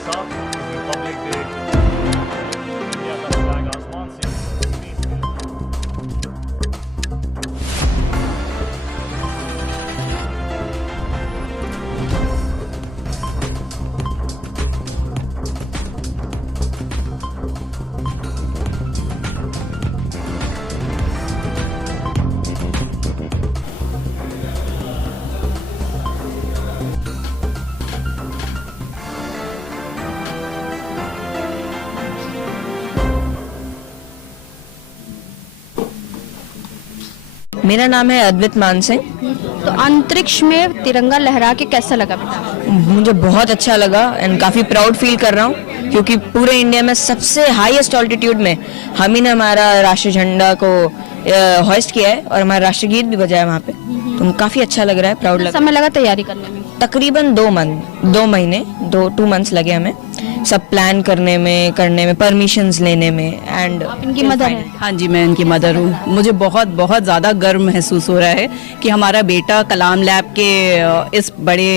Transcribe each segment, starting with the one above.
साथ Republic day India का flag आसमान से मेरा नाम है अद्वित मान सिंह। तो अंतरिक्ष में तिरंगा लहरा के कैसा लगा बेटा? मुझे बहुत अच्छा लगा एंड काफ़ी प्राउड फील कर रहा हूँ क्योंकि पूरे इंडिया में सबसे हाईएस्ट ऑल्टीट्यूड में हम ही ने हमारा राष्ट्रीय झंडा को होइस्ट किया है और हमारा राष्ट्रगीत भी बजाया वहाँ पे। तो काफ़ी अच्छा लग रहा है, प्राउड लग रहा है। समय लगा तैयारी करने में? तकरीबन 2 महीने 2 मंथ्स लगे हमें सब प्लान करने में परमिशंस लेने में। एंड आप इनकी मदर हैं? हाँ जी, मैं इनकी मदर हूँ। मुझे बहुत बहुत ज़्यादा गर्व महसूस हो रहा है कि हमारा बेटा कलाम लैब के इस बड़े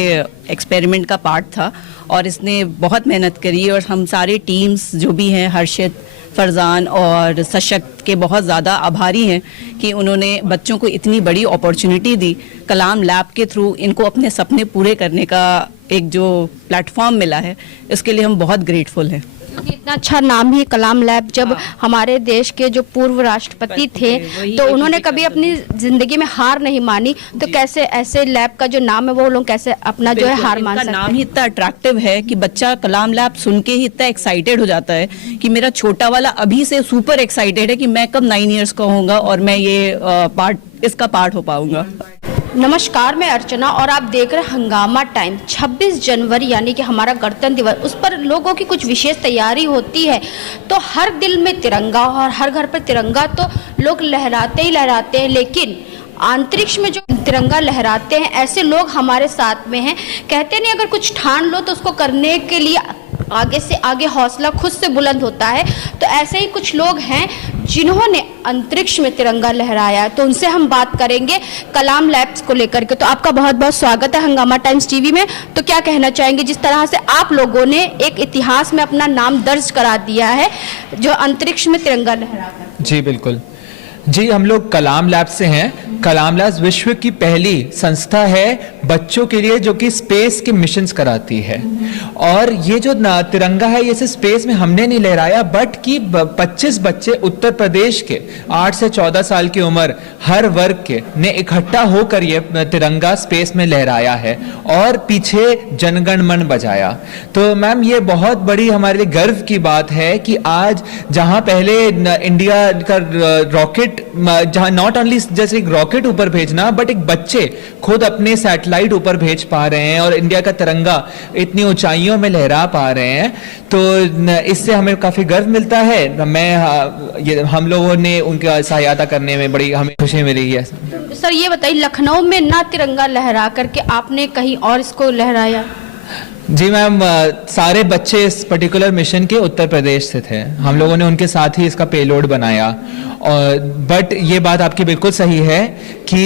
एक्सपेरिमेंट का पार्ट था और इसने बहुत मेहनत करी और हम सारे टीम्स जो भी हैं, हर्षित, फरजान और सशक्त के बहुत ज़्यादा आभारी हैं कि उन्होंने बच्चों को इतनी बड़ी अपॉर्चुनिटी दी। कलाम लैब के थ्रू इनको अपने सपने पूरे करने का एक जो प्लेटफॉर्म मिला है, इसके लिए हम बहुत ग्रेटफुल हैं। इतना अच्छा नाम ही कलाम लैब। जब हमारे देश के जो पूर्व राष्ट्रपति थे तो उन्होंने कभी अपनी जिंदगी में हार नहीं मानी, तो कैसे ऐसे लैब का जो नाम है वो लोग कैसे अपना जो है हार मान सकते हैं? नाम ही इतना अट्रैक्टिव है कि बच्चा कलाम लैब सुन के ही इतना एक्साइटेड हो जाता है कि मेरा छोटा वाला अभी से सुपर एक्साइटेड है कि मैं कब 9 इयर्स का होऊंगा और मैं ये इसका पार्ट हो पाऊंगा। नमस्कार, मैं अर्चना और आप देख रहे हैं हंगामा टाइम। 26 जनवरी यानी कि हमारा गणतंत्र दिवस, उस पर लोगों की कुछ विशेष तैयारी होती है। तो हर दिल में तिरंगा और हर घर पर तिरंगा तो लोग लहराते ही लहराते हैं, लेकिन अंतरिक्ष में जो तिरंगा लहराते हैं ऐसे लोग हमारे साथ में हैं। कहते नहीं, अगर कुछ ठान लो तो उसको करने के लिए आगे से आगे हौसला खुद से बुलंद होता है। तो ऐसे ही कुछ लोग हैं जिन्होंने अंतरिक्ष में तिरंगा लहराया, तो उनसे हम बात करेंगे कलाम लैब्स को लेकर के। तो आपका बहुत बहुत स्वागत है हंगामा टाइम्स टीवी में। तो क्या कहना चाहेंगे जिस तरह से आप लोगों ने एक इतिहास में अपना नाम दर्ज करा दिया है जो अंतरिक्ष में तिरंगा लहराकर? जी बिल्कुल जी, हम लोग कलाम लैब से हैं। कलाम लैब्स विश्व की पहली संस्था है बच्चों के लिए जो कि स्पेस के मिशंस कराती है। और ये जो तिरंगा है ये स्पेस में हमने नहीं लहराया, बट कि 25 बच्चे उत्तर प्रदेश के 8 से 14 साल की उम्र हर वर्ग के ने इकट्ठा होकर ये तिरंगा स्पेस में लहराया है और पीछे जनगण मन बजाया। तो मैम ये बहुत बड़ी हमारे लिए गर्व की बात है कि आज जहां पहले इंडिया का रॉकेट, जहां नॉट ओनली जैसे एक रॉकेट ऊपर भेजना, बट एक बच्चे खुद अपने सैटेलाइट ऊपर भेज पा रहे हैं और इंडिया का तिरंगा इतनी ऊंचाइयों में लहरा पा रहे हैं। तो इससे हमें काफी गर्व मिलता है। हम लोगों ने उनका सहायता करने में बड़ी हमें खुशी मिली है। सर ये बताइए, लखनऊ में ना तिरंगा लहरा करके आपने कहीं और इसको लहराया? जी मैम, सारे बच्चे इस पर्टिकुलर मिशन के उत्तर प्रदेश से थे। हम लोगों ने उनके साथ ही इसका पेलोड बनाया। और बट ये बात आपकी बिल्कुल सही है कि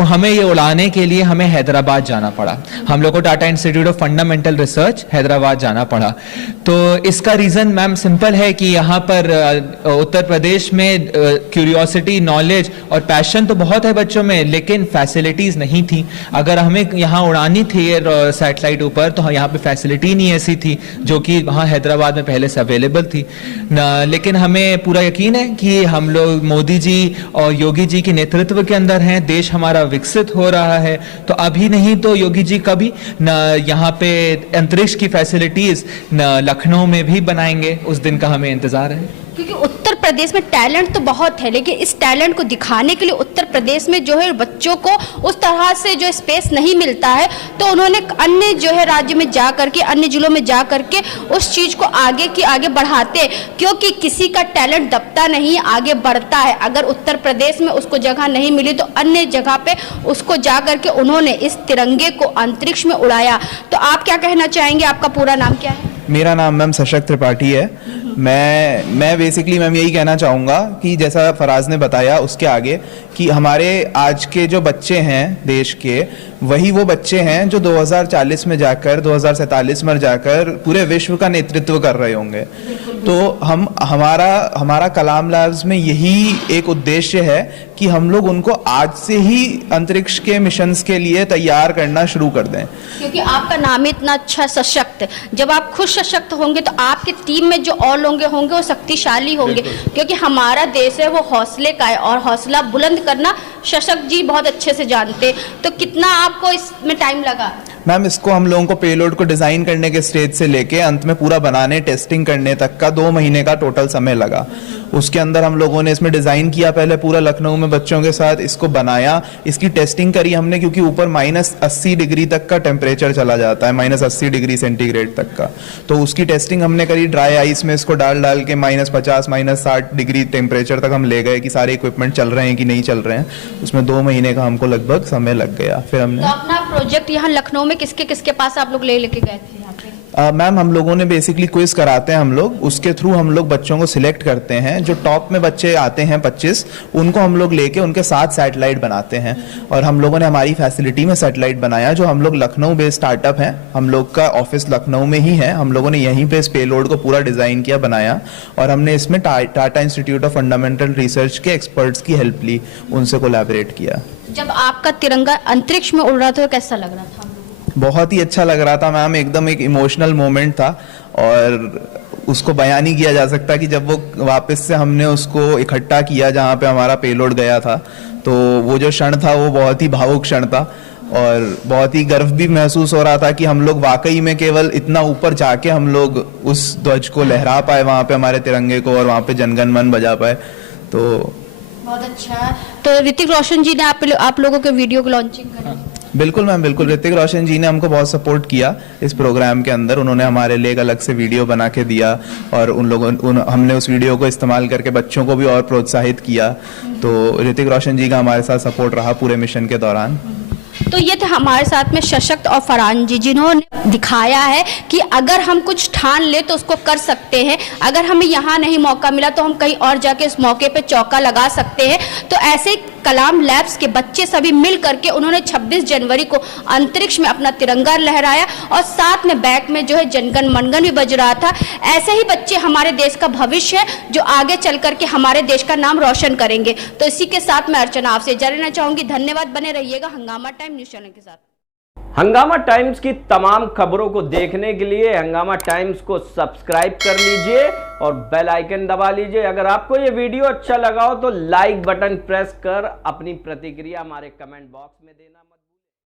हमें ये उड़ाने के लिए हमें हैदराबाद जाना पड़ा। हम लोग को Tata institute of fundamental research Hyderabad जाना पड़ा। तो इसका रीज़न मैम सिंपल है कि यहाँ पर उत्तर प्रदेश में क्यूरियोसिटी, नॉलेज और पैशन तो बहुत है बच्चों में, लेकिन फैसिलिटीज़ नहीं थी। अगर हमें यहाँ उड़ानी थी सैटेलाइट ऊपर तो यहाँ पे फैसिलिटी नहीं ऐसी थी जो कि वहाँ हैदराबाद में पहले से अवेलेबल थी। लेकिन हमें पूरा यकीन है कि हम लोग मोदी जी और योगी जी के नेतृत्व के अंदर हैं, देश हमारा विकसित हो रहा है। तो अभी नहीं तो योगी जी कभी यहाँ पे अंतरिक्ष की फैसिलिटीज लखनऊ में भी बनाएंगे, उस दिन का हमें इंतजार है। क्योंकि उत्तर प्रदेश में टैलेंट तो बहुत है, लेकिन इस टैलेंट को दिखाने के लिए उत्तर प्रदेश में जो है बच्चों को उस तरह से जो स्पेस नहीं मिलता है, तो उन्होंने अन्य जो है राज्य में जा करके, अन्य जिलों में जा करके उस चीज़ को आगे की आगे बढ़ाते, क्योंकि किसी का टैलेंट दबता नहीं, आगे बढ़ता है। अगर उत्तर प्रदेश में उसको जगह नहीं मिली तो अन्य जगह पे उसको जा करके उन्होंने इस तिरंगे को अंतरिक्ष में उड़ाया। तो आप क्या कहना चाहेंगे? आपका पूरा नाम क्या है? मेरा नाम मैम सशक्त त्रिपाठी है मैं बेसिकली मैम यही कहना चाहूँगा कि जैसा फराज ने बताया उसके आगे कि हमारे आज के जो बच्चे हैं देश के, वही वो बच्चे हैं जो 2040 में जाकर 2047 में जाकर पूरे विश्व का नेतृत्व कर रहे होंगे। तो हमारा कलाम लैब्स में यही एक उद्देश्य है कि हम लोग उनको आज से ही अंतरिक्ष के मिशंस के लिए तैयार करना शुरू कर दें। क्योंकि आपका नाम ही इतना अच्छा सशक्त, जब आप खुद सशक्त होंगे तो आपकी टीम में जो और लोग होंगे वो शक्तिशाली होंगे। क्योंकि हमारा देश है वो हौसले का है और हौसला बुलंद करना सशक्त जी बहुत अच्छे से जानते। तो कितना आपको इसमें टाइम लगा? मैम इसको हम लोगों को पेलोड को डिज़ाइन करने के स्टेज से लेके अंत में पूरा बनाने टेस्टिंग करने तक का 2 महीने का टोटल समय लगा। उसके अंदर हम लोगों ने इसमें डिज़ाइन किया पहले पूरा लखनऊ में बच्चों के साथ, इसको बनाया, इसकी टेस्टिंग करी हमने क्योंकि ऊपर -80 डिग्री तक का टेम्परेचर चला जाता है, -80 डिग्री सेंटीग्रेड तक का। तो उसकी टेस्टिंग हमने करी ड्राई आइस में, इसको डाल के -50 -60 डिग्री टेम्परेचर तक हम ले गए कि सारे इक्विपमेंट चल रहे हैं कि नहीं चल रहे हैं। उसमें 2 महीने का हमको लगभग समय लग गया। फिर हमने तो अपना प्रोजेक्ट यहाँ लखनऊ में किसके पास आप लोग लेके गए थे? मैम हम लोगों ने बेसिकली क्विज कराते हैं हम लोग, उसके थ्रू हम लोग बच्चों को सिलेक्ट करते हैं। जो टॉप में बच्चे आते हैं 25, उनको हम लोग लेके उनके साथ सैटेलाइट बनाते हैं। और हम लोगों ने हमारी फैसिलिटी में सैटेलाइट बनाया, जो हम लोग लखनऊ बेस्ड स्टार्टअप है, हम लोग का ऑफिस लखनऊ में ही है। हम लोगों ने यहीं पे इस पेलोड को पूरा डिज़ाइन किया, बनाया, और हमने इसमें Tata institute of fundamental research के एक्सपर्ट्स की हेल्प ली, उनसे कोलैबोरेट किया। जब आपका तिरंगा अंतरिक्ष में उड़ रहा था तो कैसा लग रहा था? बहुत ही अच्छा लग रहा था मैम, एकदम एक इमोशनल मोमेंट था और उसको बयान नहीं किया जा सकता कि जब वो वापस से हमने उसको इकट्ठा किया जहाँ पे हमारा पेलोड गया था, तो वो जो क्षण था वो बहुत ही भावुक क्षण था और बहुत ही गर्व भी महसूस हो रहा था कि हम लोग वाकई में केवल इतना ऊपर जाके हम लोग उस ध्वज को लहरा पाए वहाँ पे, हमारे तिरंगे को, और वहाँ पे जनगण मन बजा पाए। तो बहुत अच्छा। तो ऋतिक रोशन जी ने आप लोगों के वीडियो को लॉन्चिंग करी? बिल्कुल मैम, बिल्कुल। ऋतिक रोशन जी ने हमको बहुत सपोर्ट किया इस प्रोग्राम के अंदर। उन्होंने हमारे लिए एक अलग से वीडियो बना के दिया और हमने उस वीडियो को इस्तेमाल करके बच्चों को भी और प्रोत्साहित किया। तो ऋतिक रोशन जी का हमारे साथ सपोर्ट रहा पूरे मिशन के दौरान। तो ये थे हमारे साथ में सशक्त और फरहान जी, जिन्होंने दिखाया है कि अगर हम कुछ ठान ले तो उसको कर सकते हैं। अगर हमें यहाँ नहीं मौका मिला तो हम कहीं और जाके इस मौके पे चौका लगा सकते हैं। तो ऐसे कलाम लैब्स के बच्चे सभी मिल करके उन्होंने 26 जनवरी को अंतरिक्ष में अपना तिरंगा लहराया और साथ में बैक में जो है जनगण मनगण भी बज रहा था। ऐसे ही बच्चे हमारे देश का भविष्य है, जो आगे चल करके हमारे देश का नाम रोशन करेंगे। तो इसी के साथ मैं अर्चना आपसे इजाजत लेना चाहूंगी। धन्यवाद, बने रहिएगा हंगामा टाइम न्यूज चैनल के साथ। हंगामा टाइम्स की तमाम खबरों को देखने के लिए हंगामा टाइम्स को सब्सक्राइब कर लीजिए और बेल आइकन दबा लीजिए। अगर आपको ये वीडियो अच्छा लगा हो तो लाइक बटन प्रेस कर अपनी प्रतिक्रिया हमारे कमेंट बॉक्स में देना।